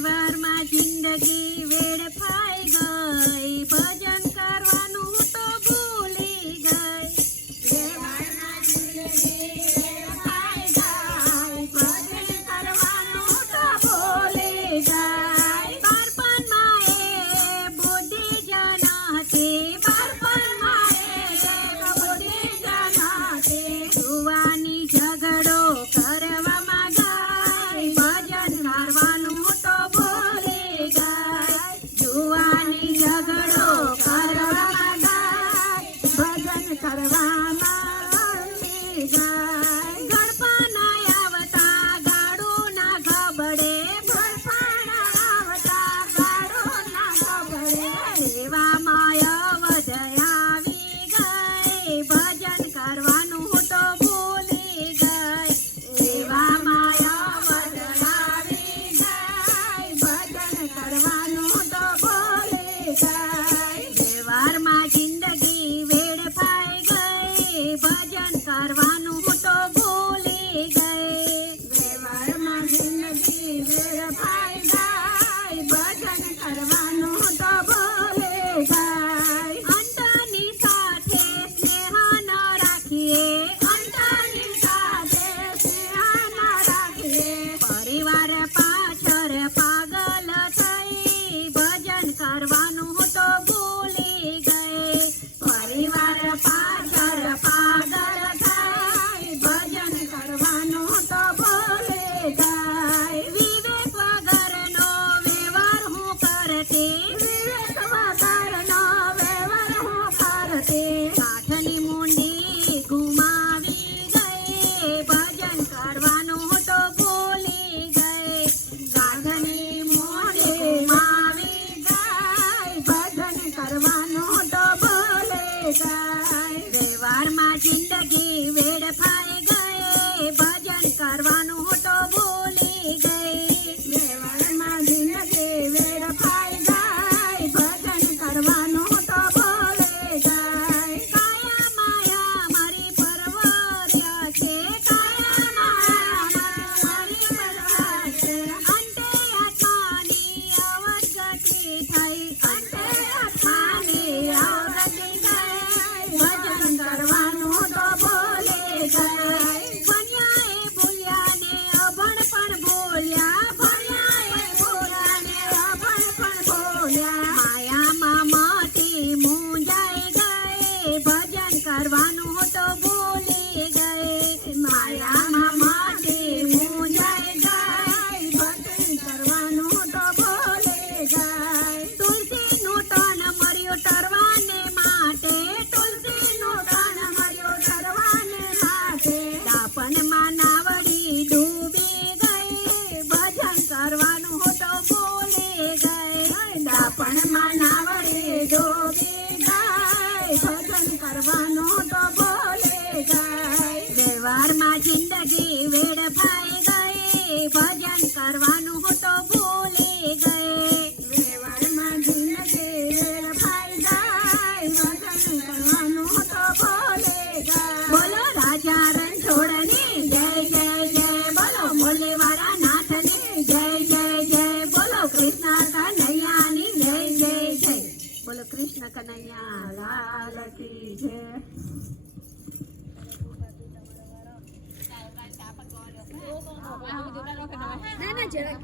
વ્યવહારમાં જિંદગી વેડફાઈ ગઈ, ભજન કરવાનું હું તો ભૂલી ગઈ. વ્યવહારમાં જિંદગી વેડફાઈ ગઈ, ભજન કરવાનું હું તો ભૂલી ગઈ. બાળપણમાં એ બુદ્ધિ જ નહોતી, બાળપણમાં એ બુદ્ધિ જ નહોતી. જુવાની ઝઘડો કરવામાં ગઈ, ભજન કરવાનું હું તો ભૂલી ગઈ. જુવાની ઝઘડો કરવામાં ગઈ, ભજન કરવામાં ભૂલી ગઈ. ગળપાના આવતા ગાડું ના ગબડે, ગળપાના આવતા ગાડું ના ગબડે. એવામાં અવધ આવી ગઈ, ભજન કરવાનું હું તો ભૂલી ગઈ. એવામાં અવધ આવી ગઈ, ભજન કરવાનું હું તો ભૂલી ગઈ. વ્યવહારમાં જિંદગી વેડફાઈ ગઈ, ભજન કરવાનું હું તો ભૂલી ગઈ. વ્યવહારમાં જિંદગી વેડફાઈ ગઈ, ભજન કરવાનું હું તો ભૂલી ગઈ. અંતની સાથે સ્નેહ ન રાખીએ, અંતની સાથે સ્નેહ ન રાખીએ. પરિવાર પાછળ પાગલ થઈ, ભજન કરવાનું હું તો ભૂલી ગઈ. પરિવાર પાછળ પાગલ થઈ, ભજન કરવાનું હું તો ભૂલી ગઈ. વિવેક વગરનો વ્યવહાર હું કરતી, વિવેક વગરનો વ્યવહાર હું કરતી. કાઠની મુંડી ગુમાવી ગઈ, ભજન કરવાનું હું તો ભૂલી ગઈ. કાઠની મુંડી ગુમાવી ગઈ, ભજન કરવાનું હું તો ભૂલી ગઈ. વ્યવહારમાં જિંદગી વેડફાઈ ગઈ, ભજન કરવાનું હું તો ભૂલી ગઈ. વ્યવહારમાં જિંદગી વેડફાઈ ગઈ, ભજન કરવાનું હું તો ભૂલી ગઈ. કાયા માયા મારી પરવર્યા છે, કાયા માયા મારી પરવર્યા છે. અંતે આત્માની અવગતિ થઈ, અંતે આત્માની અવગતિ થઈ. ભજન કરવાનું હું તો ભૂલી ગઈ. ભણ્યા એ ભૂલ્યા ને અભણ પણ ભૂલ્યા, ભણ્યા એ ભૂલ્યા ને અભણ પણ ભૂલ્યા. માયામાં મતી મૂંઝાઈ ગઈ, ભજન કરવાનું હું તો ભૂલી ગઈ. માયામાં મતી મૂંઝાઈ ગઈ, ભજન કરવાનું હું તો ભૂલી ગઈ. તુલસીનું તન મર્યું તરવાને માટે, તુલસીનું તન મર્યું તરવાને માટે. દાપણમાં નાવડી ડૂબી ગઈ, ભજન કરવાનું હું તો ભૂલી ગઈ. દાપણમાં નાવડી ડૂબી ગઈ, ભજન કરવાનું હું તો ભૂલી ગઈ. વ્યવહારમાં જિંદગી વેડફાઈ ગઈ, ભજન કરવાનું હું તો ભૂલી ગઈ. વ્યવહારમાં જિંદગી વેડફાઈ ગઈ, ભજન કરવાનું હું તો ભૂલી ગઈ. બોલો રાજા રણછોડની જય જય જય, બોલો મુરલીવાળા નાથની જય જય જય, બોલો કૃષ્ણ કનૈયાની જય જય જય, બોલો કૃષ્ણ કનૈયા લાલ કી જય. ના ના જરા